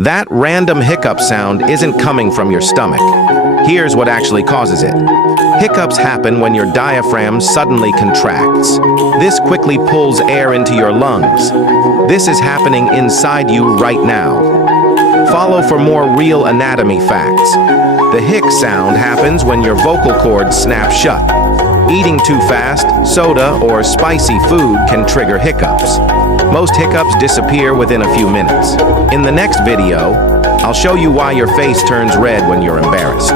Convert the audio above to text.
That random hiccup sound isn't coming from your stomach. Here's what actually causes it. Hiccups happen when your diaphragm suddenly contracts. This quickly pulls air into your lungs. This is happening inside you right now. Follow for more real anatomy facts. The hic sound happens when your vocal cords snap shut. Eating too fast, soda, or spicy food can trigger hiccups. Most hiccups disappear within a few minutes. In the next video, I'll show you why your face turns red when you're embarrassed.